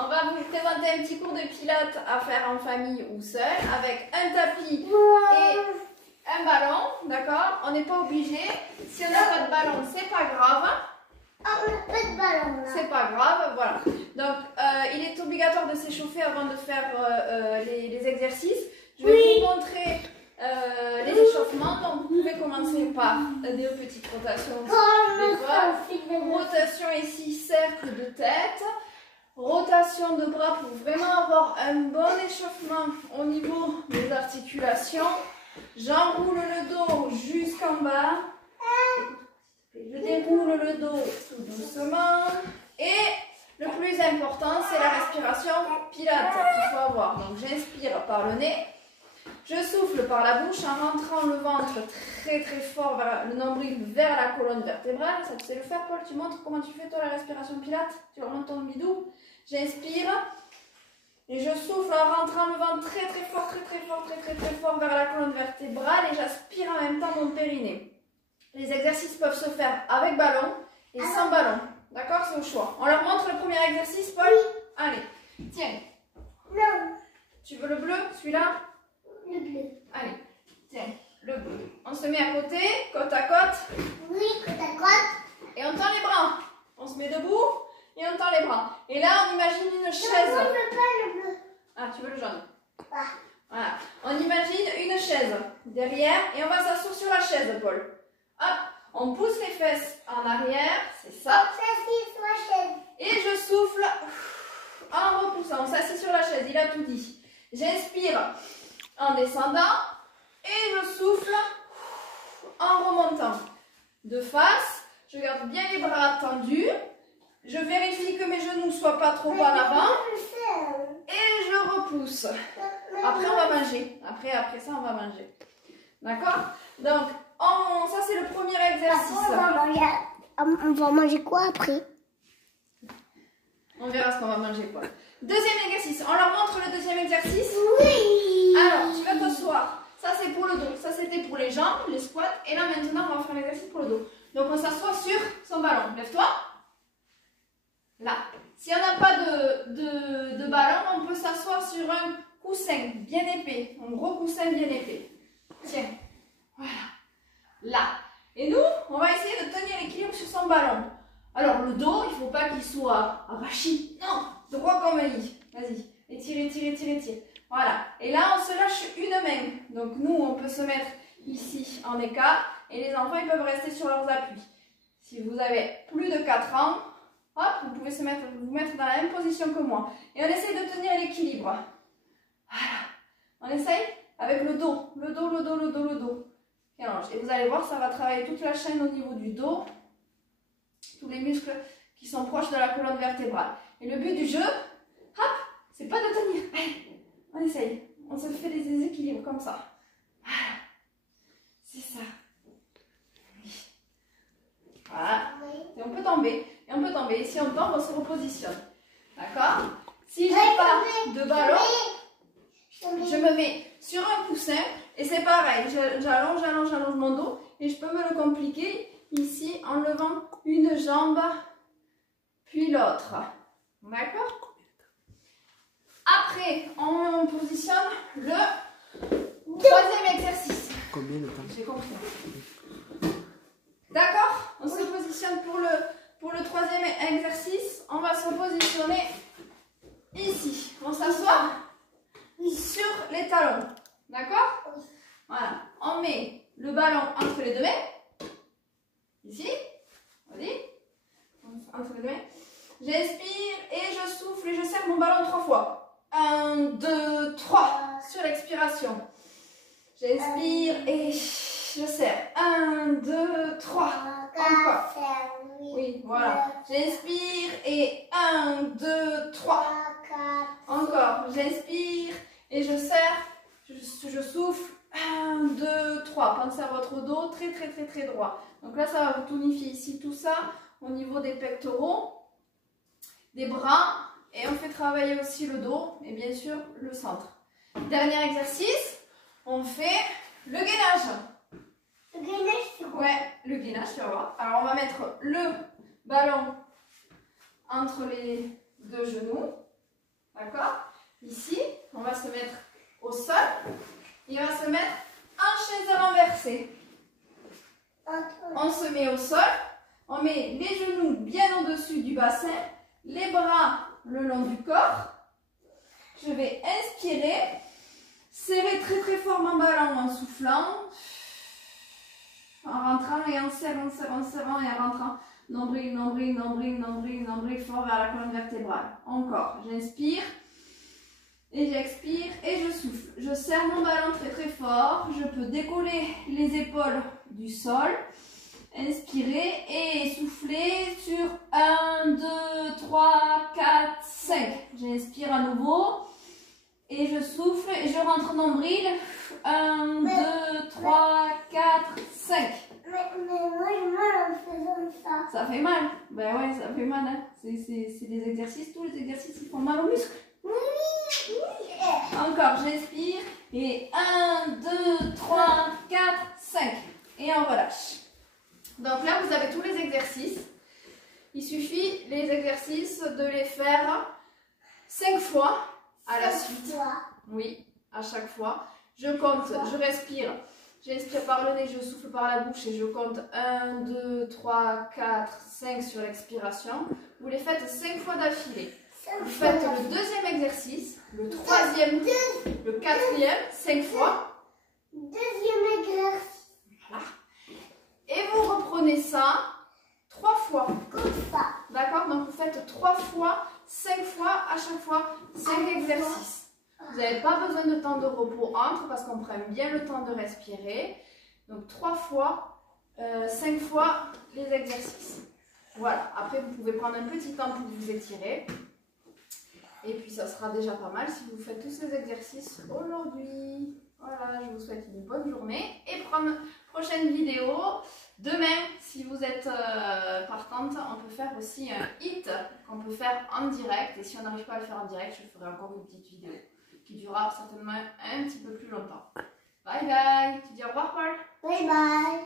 On va vous présenter un petit cours de pilates à faire en famille ou seul avec un tapis et un ballon, d'accord? On n'est pas obligé. Si on n'a pas de ballon, c'est pas grave. On n'a pas de ballon là. C'est pas grave, voilà. Donc, il est obligatoire de s'échauffer avant de faire les exercices. Je vais vous montrer les échauffements. Donc, vous pouvez commencer par des petites rotations. Rotation ici, cercle de tête. Rotation de bras pour vraiment avoir un bon échauffement au niveau des articulations. J'enroule le dos jusqu'en bas. Je déroule le dos tout doucement. Et le plus important, c'est la respiration pilates qu'il faut avoir. Donc j'inspire par le nez. Je souffle par la bouche en rentrant le ventre très très fort vers le nombril, vers la colonne vertébrale. Ça tu sais le faire, Paul? Tu montres comment tu fais toi la respiration pilates? Tu remontes ton bidou. J'inspire. Et je souffle en rentrant le ventre très très fort, très fort vers la colonne vertébrale. Et j'aspire en même temps mon périnée. Les exercices peuvent se faire avec ballon et sans ballon. D'accord? C'est au choix. On leur montre le premier exercice, Paul? Oui. Allez, tiens. Non. Tu veux le bleu, celui-là? Le bleu. Allez, tiens, le bleu. On se met à côté, côte à côte. Oui, côte à côte. Et on tend les bras. On se met debout et on tend les bras. Et là, on imagine une chaise. Non, je veux pas le bleu. Ah, tu veux le jaune? Ah. Voilà. On imagine une chaise derrière et on va s'asseoir sur la chaise, Paul. Hop, on pousse les fesses en arrière, c'est ça. On s'assied sur la chaise. Et je souffle en repoussant. On s'assied sur la chaise, il a tout dit. J'inspire en descendant et je souffle en remontant. De face, je garde bien les bras tendus. Je vérifie que mes genoux ne soient pas trop en avant. Et je repousse. Après, on va manger. Après ça, on va manger. D'accord? Donc, ça, c'est le premier exercice. On va manger quoi après? On verra ce qu'on va manger, quoi. Deuxième exercice. On leur montre le deuxième exercice? Oui. Alors, tu vas t'asseoir. Ça, c'est pour le dos. Ça, c'était pour les jambes, les squats. Et là, maintenant, on va faire l'exercice pour le dos. Donc, on s'assoit sur son ballon. Lève-toi. Là. Si on n'a pas de ballon, on peut s'asseoir sur un coussin bien épais. Un gros coussin bien épais. Tiens. Voilà. Là. Et nous, on va essayer de tenir l'équilibre sur son ballon. Alors, le dos, il ne faut pas qu'il soit avachi. Non, droit comme un lit. Vas-y. Étire. Voilà. Et là, on se lâche une main. Donc, nous, on peut se mettre ici en écart. Et les enfants, ils peuvent rester sur leurs appuis. Si vous avez plus de 4 ans, hop, vous pouvez vous mettre dans la même position que moi. Et on essaye de tenir l'équilibre. Voilà. On essaye avec le dos. Le dos. Et vous allez voir, ça va travailler toute la chaîne au niveau du dos. Tous les muscles qui sont proches de la colonne vertébrale. Et le but du jeu, hop, c'est pas de tenir. Allez, on essaye. On se fait des équilibres comme ça. Voilà. C'est ça. Oui. Voilà. Et on peut tomber. Et si on tombe, on se repositionne. D'accord? Si j'ai pas de ballon, je me mets sur un coussin. Et c'est pareil. J'allonge mon dos. Et je peux me le compliquer ici en levant une jambe puis l'autre. D'accord? Après, on positionne le troisième exercice. Combien de temps? J'ai compris. D'accord? On se positionne pour le troisième exercice. On va se positionner ici. On s'assoit sur les talons. D'accord? Voilà. On met le ballon entre les deux mains. Ici. Vas-y. Entre les deux mains. J'inspire et je souffle et je serre mon ballon 3 fois. 1, 2, 3. Sur l'expiration. J'inspire et je serre. 1, 2, 3. Encore. Oui, voilà. J'inspire et 1, 2, 3. Encore. J'inspire et je serre. Je souffle. 1, 2, 3. Pensez à votre dos très droit. Donc là, ça va vous tonifier ici tout ça au niveau des pectoraux, des bras. Et on fait travailler aussi le dos et bien sûr le centre. Dernier exercice, on fait le gainage. Le gainage, c'est quoi? Ouais, le gainage, tu vas voir. Alors on va mettre le ballon entre les deux genoux. D'accord? Ici, on va se mettre au sol et on va se mettre en chaise renversée. On se met au sol, on met les genoux bien au-dessus du bassin, les bras le long du corps. Je vais inspirer, serrer très très fort mon ballon en soufflant, en rentrant et en serrant et en rentrant. Nombril, nombril, nombril, nombril, nombril, fort vers la colonne vertébrale. Encore, j'inspire et j'expire et je souffle. Je serre mon ballon très très fort, je peux décoller les épaules du sol. Inspirez et soufflez sur 1, 2, 3, 4, 5. J'inspire à nouveau et je souffle et je rentre nombril. 1, 2, 3, 4, 5. Mais moi j'ai mal en faisant ça. Ça fait mal. Ben ouais, ça fait mal. Hein. C'est des exercices. Tous les exercices, ils font mal aux muscles. Oui. Encore, j'inspire. Et 1, 2, 3, 4, 5. Et on relâche. Donc là, vous avez tous les exercices. Il suffit, les exercices, de les faire 5 fois à la suite. Oui, à chaque fois. Je compte, je respire. J'inspire par le nez, je souffle par la bouche et je compte 1, 2, 3, 4, 5 sur l'expiration. Vous les faites 5 fois d'affilée. Vous faites le deuxième exercice, le troisième, le quatrième, 5 fois. Deuxième exercice. Voilà. Et vous reprenez ça 3 fois. Comme ça. D'accord? Donc vous faites 3 fois, 5 fois, à chaque fois 5 exercices. Vous n'avez pas besoin de temps de repos entre parce qu'on prend bien le temps de respirer. Donc 3 fois, 5 fois les exercices. Voilà. Après, vous pouvez prendre un petit temps pour vous étirer. Et puis ça sera déjà pas mal si vous faites tous ces exercices aujourd'hui. Voilà, je vous souhaite une bonne journée et prochaine vidéo. Demain, si vous êtes partante, on peut faire aussi un hit qu'on peut faire en direct. Et si on n'arrive pas à le faire en direct, je ferai encore une petite vidéo qui durera certainement un petit peu plus longtemps. Bye bye. Tu dis au revoir, Paul? Bye bye.